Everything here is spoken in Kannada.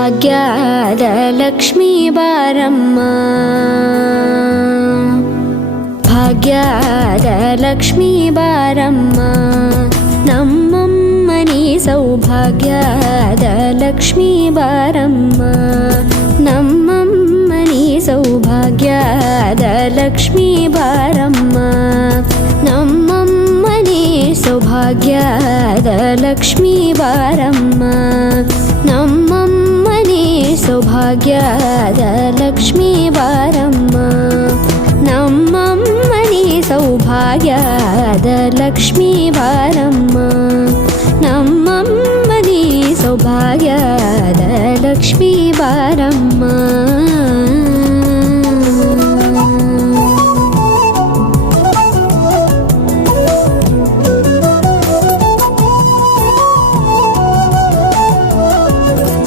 ಭಾಗ್ಯದ ಲಕ್ಷ್ಮೀ ಬಾರಮ್ಮ ಭಾಗ್ಯದ ಲಕ್ಷ್ಮೀ ಬಾರಮ್ಮ ನಮ್ಮಮ್ಮನಿ ಸೌಭಾಗ್ಯದ ಲಕ್ಷ್ಮೀ ಬಾರಮ್ಮ ನಮ್ಮಮ್ಮನಿ ಸೌಭಾಗ್ಯದ ಲಕ್ಷ್ಮೀ ಬಾರಮ್ಮ ನಮ್ಮಮ್ಮನಿ ಸೌಭಾಗ್ಯದ ಲಕ್ಷ್ಮೀ ಬಾರಮ್ಮ ನಮ್ಮಮ್ಮನಿ ಸೌಭಾಗ್ಯದ ಲಕ್ಷ್ಮೀ ಬಾರಮ್ಮ ನಮ್ಮಮ್ಮನಿ ಸೌಭಾಗ್ಯದ ಲಕ್ಷ್ಮೀ ಬಾರಮ್ಮ ನಮ್ಮಮ್ಮನಿ ಸೌಭಾಗ್ಯದ ಲಕ್ಷ್ಮೀ ಬಾರಮ್ಮ